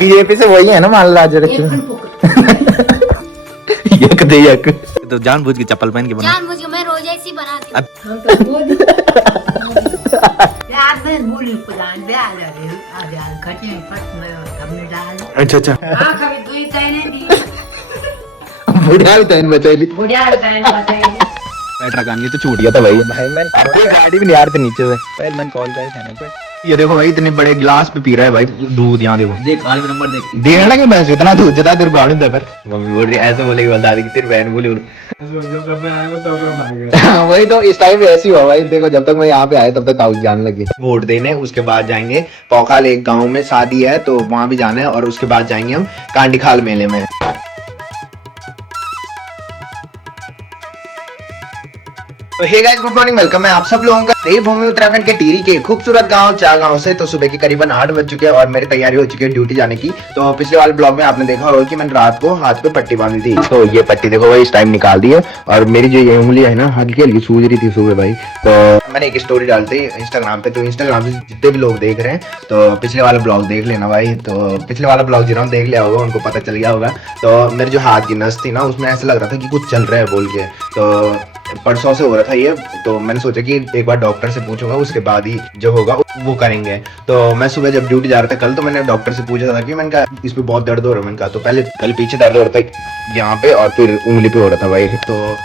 BJP से वही है ना मालराज यक दे यक तो जानबूझ के चप्पल पहन के बना जानबूझ के मैं रोज ऐसी बनाती हूँ। अच्छा अच्छा बैटरा कान तो छूट गया था भाई गाड़ी भी नहीं आ रही थी नीचे से पहले मैंने कॉल किया था पे ये देखो भाई इतने बड़े गिलास पे पी रहा है भाई दूध यहाँ देखो देख आज नंबर देख देने लगे मैं इतना दूध जता तेरे गाड़ी दे पर मम्मी बोल रही ऐसे बोलेगी बता दी तेरी बहन बोली वही तो इस टाइम ऐसी हुआ भाई देखो जब तक मैं यहाँ पे आया तब तक काउच जाने लगी वोट देने उसके बाद जाएंगे पौखाल एक गाँव में शादी है तो वहाँ भी जाना है और उसके बाद जाएंगे हम कांडीखाल मेले में। तो hey guys good morning welcome है आप सब लोगों का देवभूमि उत्तराखंड के टिहरी के खूबसूरत गांव चागांव से। तो सुबह के करीबन 8 बज चुके हैं और मेरी तैयारी हो चुकी है ड्यूटी जाने की। तो पिछले वाले ब्लॉग में आपने देखा होगा कि मैंने रात को हाथ पे पट्टी बांधी थी तो ये पट्टी देखो भाई इस टाइम निकाल दी है और मेरी जो ये उंगली है ना हल्की हल्की सूज रही थी सुबह भाई। तो मैंने एक स्टोरी डालती इंस्टाग्राम पे तो इंस्टाग्राम पे जितने भी लोग देख रहे हैं तो पिछले वाला ब्लॉग देख लेना भाई। तो पिछले वाला ब्लॉग जिन्होंने देख लिया होगा उनको पता चल गया होगा। तो मेरे जो हाथ की नस थी ना उसमें ऐसा लग रहा था कि कुछ चल रहा है बोल के। तो परसों से हो रहा था ये तो मैंने सोचा कि एक बार डॉक्टर से पूछूंगा उसके बाद ही जो होगा वो करेंगे। तो मैं सुबह जब ड्यूटी जा रहा था कल तो मैंने डॉक्टर से पूछा था कि मैंने कहा इस पे बहुत दर्द हो रहा है। मैंने कहा तो पहले कल पीछे दर्द हो रहा था यहाँ पे और फिर उंगली पे हो रहा था भाई। तो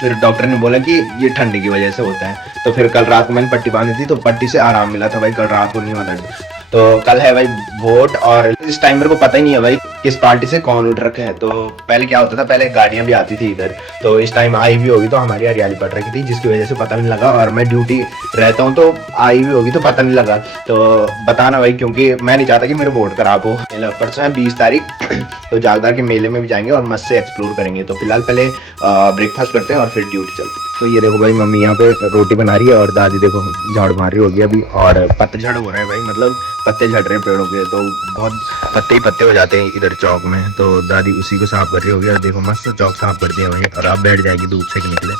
फिर डॉक्टर ने बोला कि ये ठंडी की वजह से होता है। तो फिर कल रात को मैंने पट्टी बांधी थी तो पट्टी से आराम मिला था भाई। कल रात को नहीं हुआ दर्द। तो कल है भाई वोट और इस टाइम मेरे को पता ही नहीं है भाई किस पार्टी से कौन उठ रखे है। तो पहले क्या होता था पहले गाड़ियां भी आती थी इधर तो इस टाइम आई भी होगी तो हमारी हरियाली पड़ रखी थी जिसकी वजह से पता नहीं लगा। और मैं ड्यूटी रहता हूँ तो आई भी होगी तो पता नहीं लगा। तो बताना भाई क्योंकि मैं नहीं चाहता कि मेरे वोट खराब हो। परसों है 20 तारीख तो जागदार के मेले में भी जाएंगे और मस्त से एक्सप्लोर करेंगे। तो फिलहाल पहले ब्रेकफास्ट करते हैं और फिर ड्यूटी चलते हैं। तो ये देखो भाई मम्मी यहाँ पे रोटी बना रही है और दादी देखो झाड़ मार रही होगी अभी और पतझड़ हो रहे हैं भाई मतलब पत्ते झड़ रहे हैं पेड़ों के तो बहुत पत्ते ही पत्ते हो जाते हैं इधर चौक में। तो दादी उसी को साफ कर रही होगी और देखो मस्त चौक साफ कर दिया वहीं और आप बैठ जाएगी धूप से निकले।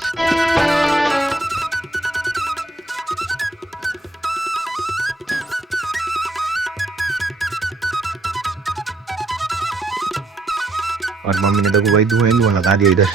और मम्मी ने देखो भाई धुआं लगा दिया इधर।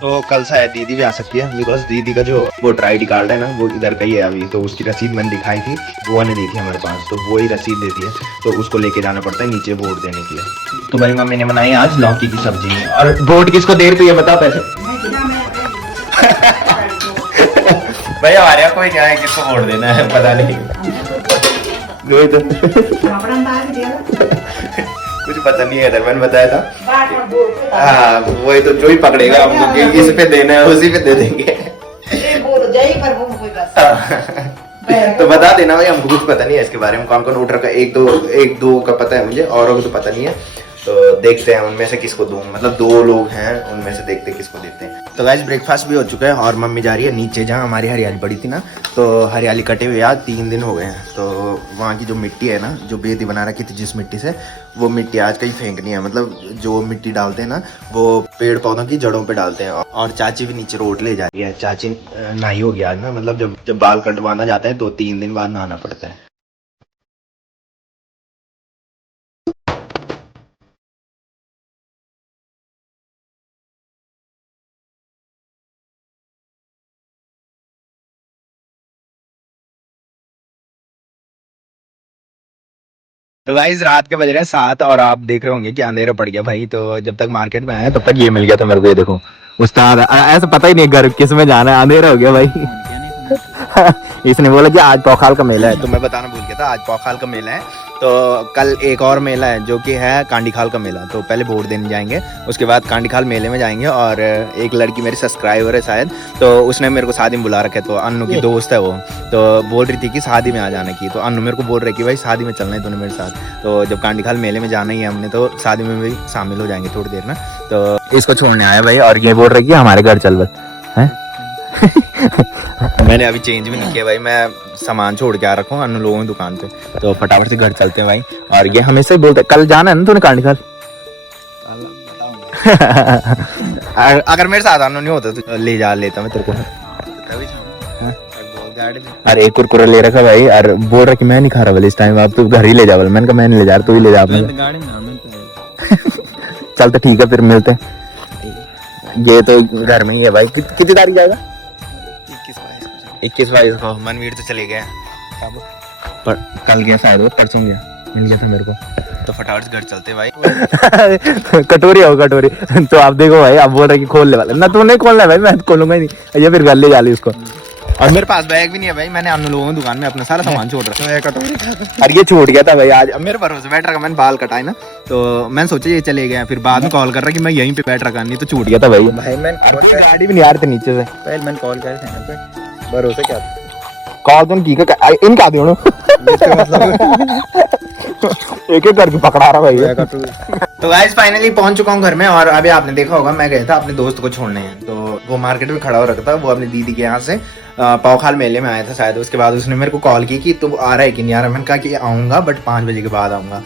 तो कल शायद दीदी भी आ सकती है बिकॉज दीदी का जो वोटर ID कार्ड है ना वो इधर का ही है अभी। तो उसकी रसीद मैंने दिखाई थी वो ने दी थी हमारे पास तो वो ही रसीद देती है तो उसको लेके जाना पड़ता है नीचे वोट देने के लिए। तो भाई मम्मी ने बनाई आज लौकी की सब्जी और वोट किसको दे रही है बता पैसे भाई हमारे यहाँ कोई क्या है किसको वोट देना है पता नहीं कुछ पता नहीं है इधर मैंने बताया था। हाँ वही तो जो ही पकड़ेगा हम लोग इस पे देना है उसी पे दे देंगे। तो बता देना भाई हमको कुछ पता नहीं है इसके बारे में कौन कौन वोटर का एक दो का पता है मुझे औरों को तो पता नहीं है। तो देखते हैं उनमें से किसको दूं मतलब 2 लोग हैं उनमें से देखते हैं किसको देते हैं। तो गाइस ब्रेकफास्ट भी हो चुका है और मम्मी जा रही है नीचे जहाँ हमारी हरियाली पड़ी थी ना तो हरियाली कटे हुए आज 3 दिन हो गए हैं। तो वहाँ की जो मिट्टी है ना जो बेदी बना रखी थी जिस मिट्टी से वो मिट्टी आज कहीं फेंकनी है। मतलब जो मिट्टी डालते हैं ना वो पेड़ पौधों की जड़ों पे डालते हैं। और चाची भी नीचे रोड ले जा रही है। चाची नहाई होगी आज ना मतलब जब बाल कटवाना जाता है तो 3 दिन बाद नहाना पड़ता है। तो गाइस रात के बज रहे हैं 7 और आप देख रहे होंगे कि अंधेरा पड़ गया भाई। तो जब तक मार्केट में आया तब तक ये मिल गया था मेरे को। ये देखो उस्ताद ऐसा पता ही नहीं घर किस में जाना है अंधेरा हो गया भाई इसने बोला कि आज पौखाल का मेला है। तो मैं बताना भूल गया था आज पौखाल का मेला है। तो कल एक और मेला है जो कि है कांडीखाल का मेला। तो पहले वोट देने जाएंगे उसके बाद कांडीखाल मेले में जाएंगे। और एक लड़की मेरी सब्सक्राइबर है शायद तो उसने मेरे को शादी में बुला रखा है। तो अन्नू की दोस्त है वो तो बोल रही थी कि शादी में आ जाने की। तो अन्नू मेरे को बोल रही कि भाई शादी में चलना है तूने मेरे साथ। तो जब कांडीखाल मेले में जाना ही है हमने तो शादी में भी शामिल हो जाएंगे थोड़ी देर ना। तो इसको छोड़ने आया भाई और ये बोल रही कि हमारे घर चल बस है मैंने अभी चेंज भी नहीं किया भाई। मैं सामान छोड़ के आ रखा हूँ अन्य लोगों की दुकान पे। तो फटाफट से घर चलते हैं भाई। और ये हमेशा ही बोलते कल जाना है ना तूने कांडीखाल अगर मेरे साथ आना नहीं होता तो ले जा लेता मैं तेरे को। अरे एक कुरकुरा ले रखा भाई और बोल रहा कि मैं नहीं खा रहा इस टाइम, आप तो घर ही ले जा। मैंने कहा मैं नहीं ले जा रहा, तू ही ले जा। आपने चल तो ठीक है फिर मिलते हैं। ये तो घर में ही है भाई। कितनी तारीख जाएगा? 21-22 को। मनवीर तो चले गया पर कल गया शायद, वो परसों गया, मिल गया था मेरे को। तो फटाफट से घर चलते भाई। कटोरी हो कटोरी। तो आप देखो भाई, आप बोल रहे कि खोलने वाला ना, तू नहीं खोलना है भाई, मैं तो खोलूंगा ही नहीं। ये फिर घर ले जा ली उसको। और मेरे पास बैग भी नहीं है भाई, मैंने अन्य लोगों की दुकान में अपना सारा सामान छोड़ रखा है। और ये छूट गया था भाई आज। अब मेरे भरोसे बैठ रखा, मैंने बाल कटाए ना, तो मैंने सोचा ये चले गया, फिर बाद में कॉल कर रहा कि मैं यहीं पे बैठ रखा, नहीं तो छूट गया था भाई। गाड़ी भी नहीं आ रही थी नीचे से, पहले मैंने कॉल करे थे भरोसे क्या कॉल तुम की इनका दो एक एक करके पकड़ा रहा भाई। तो गाइस फाइनली पहुंच चुका हूं घर में। और अभी आपने देखा होगा मैं गया था अपने दोस्त को छोड़ने, तो वो मार्केट में खड़ा हो रखा था। वो अपनी दीदी के यहाँ से पावखाल मेले में आया था शायद। उसके बाद उसने मेरे को कॉल की कि तू आ रहा है कि नहीं आ रहा। मैंने कहा कि आऊंगा बट 5 बजे के बाद आऊंगा।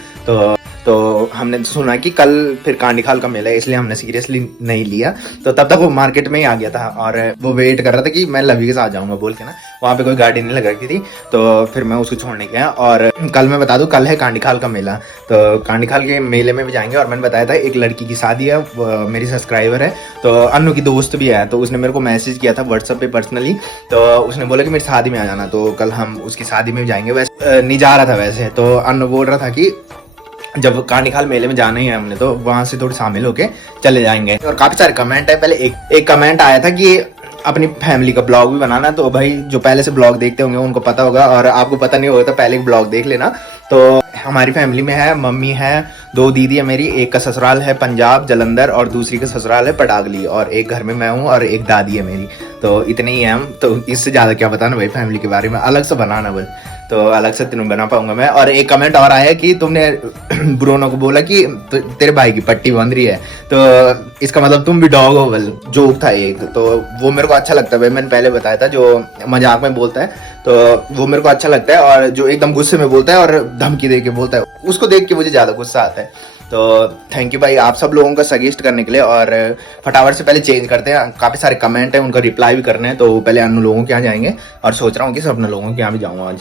तो हमने सुना कि कल फिर कांडीखाल का मेला है, इसलिए हमने सीरियसली नहीं लिया। तो तब तक वो मार्केट में ही आ गया था और वो वेट कर रहा था कि मैं लवी के साथ जाऊंगा बोल के ना। वहाँ पे कोई गाड़ी नहीं लग रही थी, तो फिर मैं उसको छोड़ने गया। और कल मैं बता दूं, कल है कांडीखाल का मेला, तो कांडीखाल के मेले में भी जाएंगे। और मैंने बताया था एक लड़की की शादी है, मेरी सब्सक्राइबर है, तो अन्नू की दोस्त भी है। तो उसने मेरे को मैसेज किया था व्हाट्सएप पे पर्सनली, तो उसने बोला कि मेरी शादी में आ जाना। तो कल हम उसकी शादी में भी जाएंगे। वैसे नहीं जा रहा था वैसे, तो अन्नू बोल रहा था कि जब कांडीखाल मेले में जाना ही है हमने, तो वहां से थोड़ी शामिल होके चले जाएंगे। और काफी सारे कमेंट है। पहले एक कमेंट आया था कि अपनी फैमिली का ब्लॉग भी बनाना। तो भाई जो पहले से ब्लॉग देखते होंगे उनको पता होगा, और आपको पता नहीं होगा तो पहले एक ब्लॉग देख लेना। तो हमारी फैमिली में है, मम्मी है, 2 दीदी है मेरी, एक का ससुराल है पंजाब जलंधर और दूसरी का ससुराल है पटागली, और एक घर में मैं हूँ और एक दादी है मेरी। तो इतने ही है हम। तो इससे ज्यादा क्या बताना भाई फैमिली के बारे में, अलग से बनाना बस, तो अलग से तीनों बना पाऊंगा मैं। और एक कमेंट और आया कि तुमने ब्रोनो को बोला कि तेरे भाई की पट्टी बंध रही है, तो इसका मतलब तुम भी डॉग हो। बल जोक था एक, तो वो मेरे को अच्छा लगता है भाई। मैंने पहले बताया था, जो मजाक में बोलता है तो वो मेरे को अच्छा लगता है, और जो एकदम गुस्से में बोलता है और धमकी दे के बोलता है, उसको देख के मुझे ज्यादा गुस्सा आता है। तो थैंक यू भाई आप सब लोगों का सजेस्ट करने के लिए। और फटाफट से पहले चेंज करते हैं, काफी सारे कमेंट हैं, उनका रिप्लाई भी करने हैं। तो पहले अन्नू लोगों के यहाँ जाएंगे, और सोच रहा हूँ कि सब लोगों के यहाँ भी जाऊँगा आज।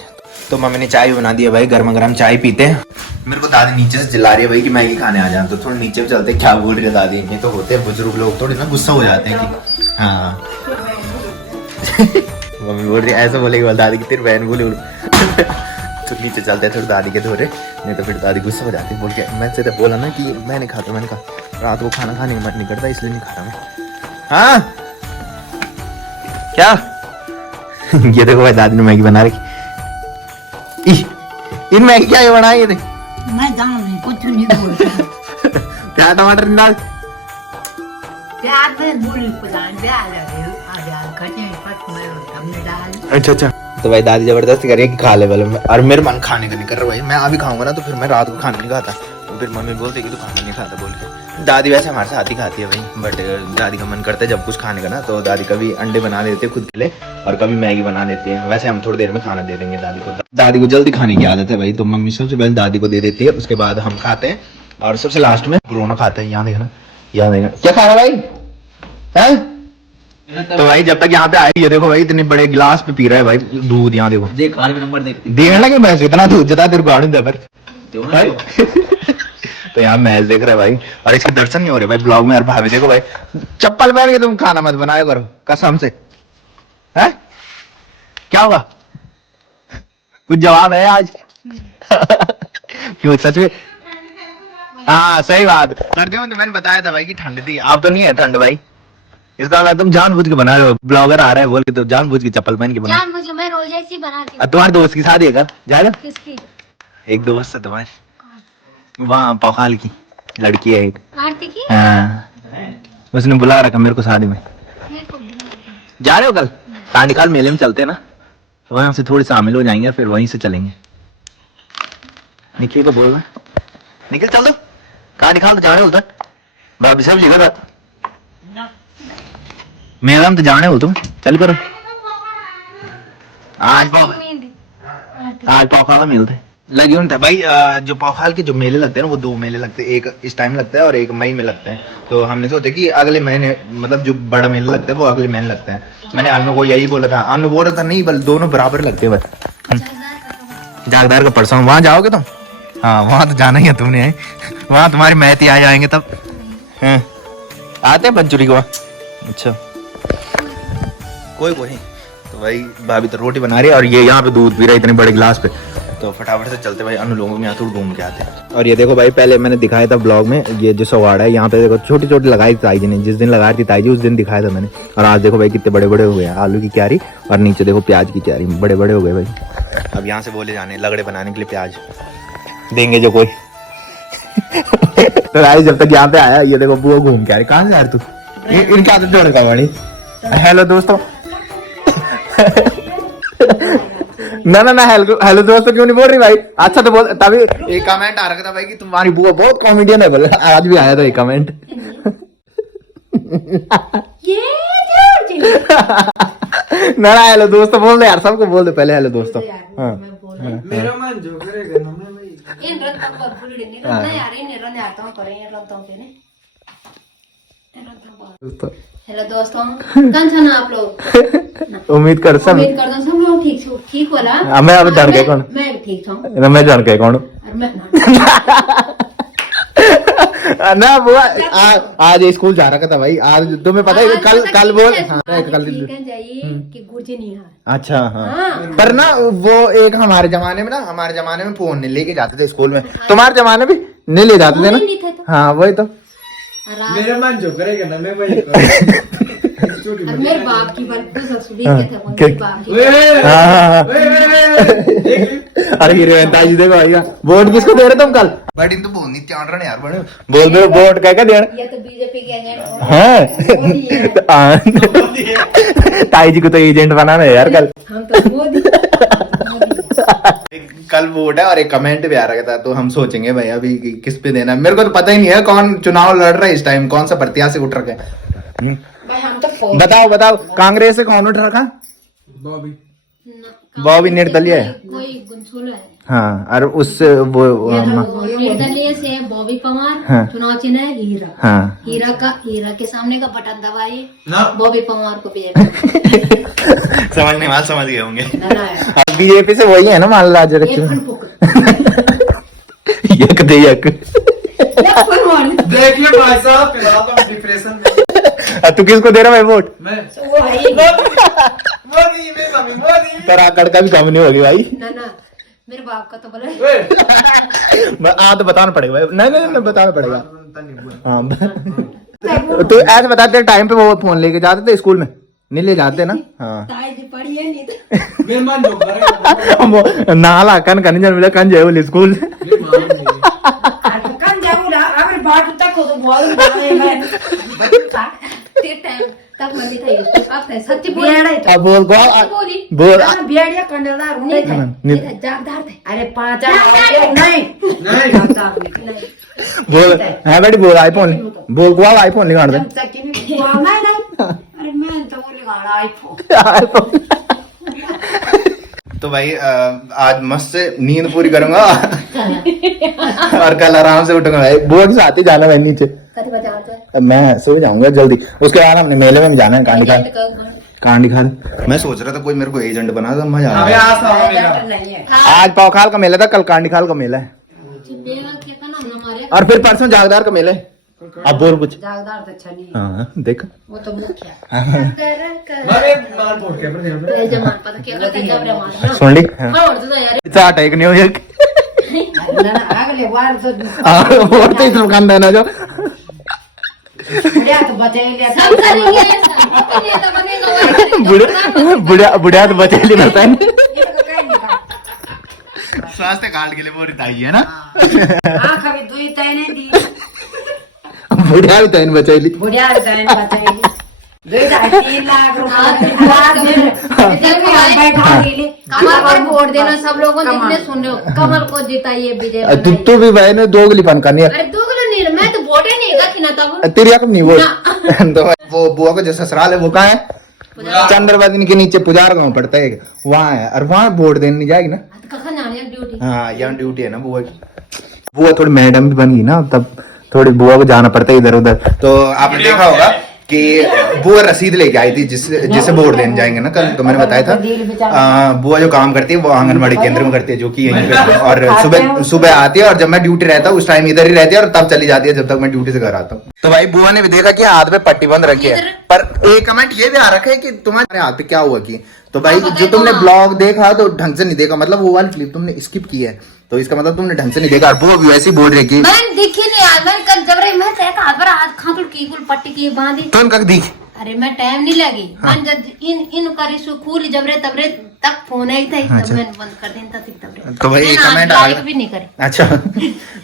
तो मम्मी ने चाय भी बना दी है भाई, गर्मा गर्म चाय पीते हैं। मेरे को दादी नीचे से चिल्ला रही है भाई कि मैगी खाने आ जाए, तो थोड़ा नीचे भी चलते। क्या बोल रही है दादी? ये तो होते हैं बुजुर्ग लोग, थोड़े ना गुस्सा हो जाते हैं कि हाँ। मम्मी बोल रही है ऐसा बोलेगी दादी की तेरी बहन बोले। तो नीचे चलते हैं थोड़ी दादी के धोरे, नहीं तो फिर दादी गुस्सा हो जाती है। बोल के मैं से बोला ना कि मैं नहीं खाता। मैंने कहा रात को खाना खाने का मन नहीं करता, इसलिए नहीं खा रहा मैं। हाँ क्या? ये देखो भाई दादी ने मैगी बना रखी। इन मैगी क्या ये बनाई? मैं नहीं कुछ नहीं बोलता। क्या टमाटर नहीं डाल? प्याज में बोली पुरान डाल खटे पट में हमने डाल। अच्छा। तो भाई दादी जबरदस्ती कर रही है कि खा ले वाले में, और मेरे मन खाने का नहीं कर रहा भाई। मैं अभी खाऊंगा ना तो फिर मैं रात को खाना नहीं खाता, तो फिर मम्मी बोलती कि तू खाना नहीं खाता बोल के। दादी वैसे हमारे साथ ही खाती है भाई, बट दादी का मन करता है जब कुछ खाने का ना, तो दादी कभी अंडे बना देते हैं खुद के लिए, और कभी मैगी बना देती है। वैसे हम थोड़ी देर में खाना दे देंगे दादी को। दादी को जल्दी खाने की आदत है भाई, तो मम्मी सबसे पहले दादी को दे देती है, उसके बाद हम खाते हैं, और सबसे लास्ट में ब्रोनो खाता है। यहाँ देखना, यहाँ देखना क्या खा रहा भाई है? तो भाई जब तक यहाँ पे आए, ये देखो भाई इतने बड़े गिलास पे पी रहा है भाई दूध। यहाँ देखो देख कार में नंबर देख देखने लगे भैंस इतना दूध जता तेरे को आने पर। तो यहाँ मैच देख रहा है भाई, और इसके दर्शन नहीं हो रहे भाई ब्लॉग में। और भाभी देखो भाई चप्पल पहन के तुम खाना मत बनाया करो कसम से। है क्या होगा? कुछ जवाब है आज? क्यों सच में? हाँ सही बात। सर्दियों में मैंने बताया था भाई कि ठंड थी, अब तो नहीं है ठंड भाई। इसका मतलब तुम जानबूझ के बना रहे हो, ब्लॉगर आ रहा है बोल के तो जानबूझ के चप्पल पहन के बना। जानबूझ के मैं रोज ऐसी बनाती हूँ। तुम्हारे दोस्त की शादी है कल जा रहे हो? किसकी? एक दोस्त है तुम्हारी वहाँ पौखाल की लड़की है एक, आरती की? हाँ उसने बुला रखा मेरे को शादी में। जा रहे हो कल? कांडीखाल मेले में चलते हैं ना, वहाँ से थोड़ी शामिल हो जाएंगे, फिर वहीं से चलेंगे। निखिल को बोल रहा निखिल चल दो कांडीखाल तो जाने उधर भाभी सब जगह रहता मेला में तो जाने हो तुम चल करो। आज पौखाल मिलते लगी होता है भाई। जो पौखाल के जो मेले लगते हैं ना, वो 2 मेले लगते हैं, एक इस टाइम लगता है और एक मई में लगता है। तो हमने सोचा कि अगले महीने, मतलब जो बड़ा मेला लगता है वो अगले महीने लगता है। मैंने आलू को यही बोला था, आलू बोल रहा था नहीं, बल दोनों बराबर लगते हैं बस। जागदार का परसों वहाँ जाओगे तुम? हाँ वहाँ तो जाना ही है तुमने, वहाँ तुम्हारे मैथ ही आ जाएंगे तब। हाँ। आते हैं पंचुरी को? अच्छा कोई नहीं। तो भाई भाभी तो रोटी बना रही है और ये यहाँ पे दूध पी रहा है इतने बड़े गिलास पे। तो फटाफट से चलते भाई अन्नू लोगों के यहाँ थोड़ा घूम के आते हैं। और ये देखो भाई, पहले मैंने दिखाया था ब्लॉग में, ये जो सवाड़ है यहाँ पे देखो छोटी छोटी लगाई थी ताई जी ने, जिस दिन लगाई थी ताई जी उस दिन दिखाया था मैंने। और आज देखो भाई कितने बड़े बड़े हो गए, आलू की क्यारी और नीचे देखो प्याज की क्यारी, बड़े बड़े हो गए भाई। अब यहाँ से बोले जाने लगड़े बनाने के लिए प्याज देंगे जो कोई। तो भाई जब तक यहाँ पे आया, ये देखो बुआ घूम के आ रही। कहाँ से यार तू? इनकी आदत जोड़ का बड़ी। हेलो दोस्तों। ना हेलो दोस्तों क्यों नहीं बोल रही भाई? अच्छा तो बोल, तभी एक कमेंट आ रखा था भाई कि तुम्हारी बुआ बहुत कॉमेडियन है, बोले आज भी आया था एक कमेंट। ना हेलो दोस्तों बोल दे यार, सबको बोल दे पहले हेलो दोस्तों। हाँ मेरा मन जो करेगा ना मैं वही इन रत्ता पर फुलड़ी नहीं रंदा यार, इन रंदा आता हूं करें रंदा पे ने। हेलो दोस्तों, कैसे ना आप लोग? उम्मीद कर सब उम्मीद करता हूं सब लोग ठीक होला। मैं अब जान के कौन? मैं भी ठीक हूं। मैं जान के कौन? और मैं ना बुआ आज स्कूल जा रहा था भाई। आज तुम्हें पता है कल बोल, हाँ कल कि गुरुजी नहीं है। अच्छा हाँ। पर ना वो एक हमारे जमाने में ना फोन नहीं लेके जाते थे स्कूल में, तुम्हारे जमाने भी नहीं ले जाते थे ना? हाँ वही तो। मेरा मन जो करेगा ना मैं वही और मेरे बाप की बात तो सुबह के थे मेरे बाप की। अरे हीरोइन ताई जी देखो आइया। वोट किसको दे रहे तुम कल? बड़ी तो बहुत नहीं चाट रहे यार, बड़े बोल दो वोट क्या क्या देना। ये तो बीजेपी के एजेंट हैं। ताई जी को तो एजेंट बनाना है यार कल। हम तो मोदी। कल वोट है और एक कमेंट भी आ रहा था, तो हम सोचेंगे भाई अभी किस पे देना है। मेरे को तो पता ही नहीं है कौन चुनाव लड़ रहा है इस टाइम, कौन सा प्रत्याशी उठ रखा है। भाई हम तो बताओ कांग्रेस से कौन उठ रखा? बॉबी निर्दलीय है कोई गुंसुल है। हाँ और उससे वो निर्दलीय से बॉबी पवार। हाँ। चुनाव चिन्ह है हीरा। हाँ हीरा के सामने का बटन दबाइए, ना बॉबी पवार को भेजिए। समझने वाले समझ गए होंगे। ना बीजेपी से वही है ना मान ला जरा यक दे यक। देखिए भाई साहब डिप्रेशन में। तू किसको दे रहा है वोट? मैं मोदी तेरा कड़का भी कम नहीं होगी भाई। ना मेरे बाप का तो बोले तो बताना पड़ेगा भाई। नहीं बताना पड़ेगा। हाँ तो ऐसे बताते टाइम पे वो फोन लेके जाते थे स्कूल में, नहीं ले जाते ना? हाँ ताई जी पढ़ी है नहीं तो मेरा मन जो करेगा नाला कन जन मिला कन जाए स्कूल। कन जाऊंगा अगर बात तक हो तो बोल मैं ते टाइम तक मंदी था इसको आप सच्ची बोल बेड़ा तो अब बोल बोली बोल बेड़िया कंडलदार नहीं था नहीं नहीं था जागदार थे। अरे 5 नहीं नहीं बोल है बेटी बोल आईफोन बोल को आईफोन निकाल दे। अरे मैं तो बोले गाड़ा आईफोन। तो भाई आज मस्त से नींद पूरी करूंगा और कल आराम से उठूंगा भाई। बुआ के साथ ही जाना भाई नीचे। कति बजे आता है? अब मैं सो जाऊंगा जल्दी, उसके बाद हमने मेले में जाना है कांडी खाल। मैं सोच रहा था कोई मेरे को एजेंट बना तो मजा अबे आ। आस आओ मेरा नहीं है आज पौखाल का मेला था, कल कांडी खाल का मेला है बेगा के था ना हमारे और फिर परसों जागदार का मेला है। अब बोल कुछ। जागदार तो चली हाँ देख वो तो मुखिया अरे मार फोड़ के पर दे जमान पता क्या करता है जब रे मार सुन ली हाँ और तो यार चाट एक नहीं हो एक अगले बार तो वोट तो इस दुकान देना जो बुढ़िया तो बचे लिया सब करेंगे सब ये तो बनेगा बुढ़िया तो बचे लिए रहता है। ये तो कहीं नहीं स्वास्थ्य कार्ड के लिए वो रिताई है ना। आंख अभी दुई तैने दी बुढ़िया भी तैन बचैली। बुढ़िया तैन बचेली 2.5 लाख रुपए कमल पर वोट देना सब लोगों ने जितने सुन रहे हो कमल को जिताइए विजय तू भी भाई ने दोगली फन करनी है। अरे दोगलो नहीं मैं तो वोट ही नहीं का ना तब तेरी आंख नहीं वोट। तो वो बुआ का जो ससुराल है वो कहाँ है? चंद्रवदनी के नीचे पुजार गांव पड़ता है वहाँ है और वहाँ वोट देने नहीं जाएगी ना। कहाँ जाने ड्यूटी हाँ यहाँ ड्यूटी है ना बुआ की। बुआ थोड़ी मैडम भी बन गई ना, तब थोड़ी बुआ को जाना पड़ता है इधर उधर। तो आपने देखा होगा कि बुआ रसीद लेके आई थी जिसे वोट देने जाएंगे ना कल, तो मैंने बताया था। बुआ जो काम करती है वो आंगनबाड़ी केंद्र में करती है, जो कि यहीं पे, और सुबह आती है, और जब मैं ड्यूटी रहता हूँ उस टाइम इधर ही रहती है, और तब चली जाती है जब तक मैं ड्यूटी से घर आता हूँ। तो भाई बुआ ने भी देखा कि हाथ पे पट्टी बंद रखी है, पर एक कमेंट ये भी आ रखा है कि तुम्हारे हाथ पे क्या हुआ कि, तो भाई जो तुमने ब्लॉग देखा तो ढंग से नहीं देखा, मतलब वो वाली क्लिप तुमने स्किप की है, तो इसका मतलब तुमने ढंग से नहीं देखा। वो भी वैसे ही बोल रही कि मैंने देखी नहीं यार, मैंने कल जब रही मैं तय हाथ पर हाथ खातुड़ की कुल पट्टी की बांधी, तो उनका दिख। अरे मैं टाइम नहीं लगी। मैंने जब इन करी सु खूली जबरे तबरे तक फोन आई था, तब मैंने बंद कर देता था तबरे। तो भाई कमेंट लाइक भी नहीं करी। अच्छा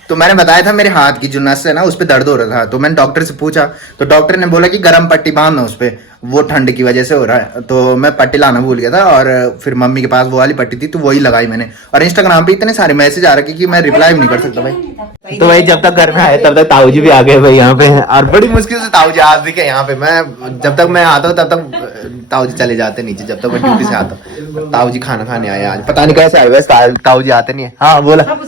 तो मैंने बताया था मेरे हाथ की जो नस है ना उस पे दर्द हो रहा था, तो मैंने डॉक्टर से पूछा, तो डॉक्टर ने बोला कि गर्म पट्टी बांधना उस पे, वो ठंड की वजह से हो रहा है। तो मैं पट्टी लाना भूल गया था, और फिर मम्मी के पास वो वाली पट्टी थी तो वही लगाई मैंने। और इंस्टाग्राम पे इतने सारे मैसेज आ रखे कि मैं रिप्लाई भी नहीं कर सकता भाई। तो भाई जब तक घर में आए तब तक ताऊ जी भी आ गए भाई यहाँ पे, और बड़ी मुश्किल से ताऊ जी आज दिखे यहाँ पे। मैं जब तक मैं आता हूँ तब तक ताऊ जी चले जाते नीचे, जब तक मैं ड्यूटी से आता हूँ। ताऊ जी खाना खाने आए आज, पता नहीं कैसे आए, वैसे ताऊ जी आते नहीं है। हाँ बोला। जब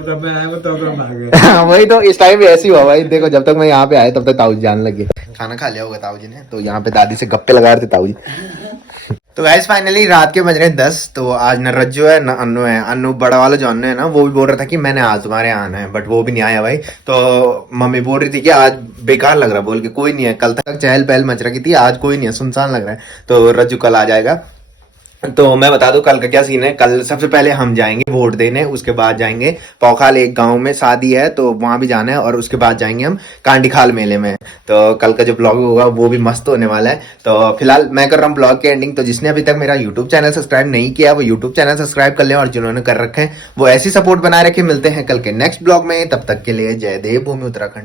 तक मैं आया वो तब तक भाग गया। वही तो इस टाइम भी ऐसी हुआ भाई, देखो जब तक मैं यहाँ पे आया तब तक ताऊ जी जाने लगे। खाना खा लिया होगा ताऊ जी ने, तो यहाँ पे दादी से गप्पे लगा रहे थे ताऊ जी। तो गाइस फाइनली रात के बज रहे 10, तो आज न रज्जू है न अन्नू है। अन्नू बड़ा वाला जो अन्नू है ना, वो भी बोल रहा था कि मैंने आज तुम्हारे यहाँ आना है, बट वो भी नहीं आया भाई। तो मम्मी बोल रही थी कि आज बेकार लग रहा, बोल के कोई नहीं है। कल तक चहल पहल मच रही थी, आज कोई नहीं है, सुनसान लग रहा है। तो रज्जू कल आ जाएगा। तो मैं बता दूं कल का क्या सीन है। कल सबसे पहले हम जाएंगे वोट देने, उसके बाद जाएंगे पौखाल, एक गांव में शादी है तो वहां भी जाना है, और उसके बाद जाएंगे हम कांडीखाल मेले में। तो कल का जो ब्लॉग होगा वो भी मस्त होने वाला है। तो फिलहाल मैं कर रहा हूँ ब्लॉग की एंडिंग। तो जिसने अभी तक मेरा यूट्यूब चैनल सब्सक्राइब नहीं किया वो यूट्यूब चैनल सब्सक्राइब कर लें, और जिन्होंने कर रखे हैं वो ऐसी सपोर्ट बनाए रखे। मिलते हैं कल के नेक्स्ट ब्लॉग में, तब तक के लिए जय देव भूमि उत्तराखंड।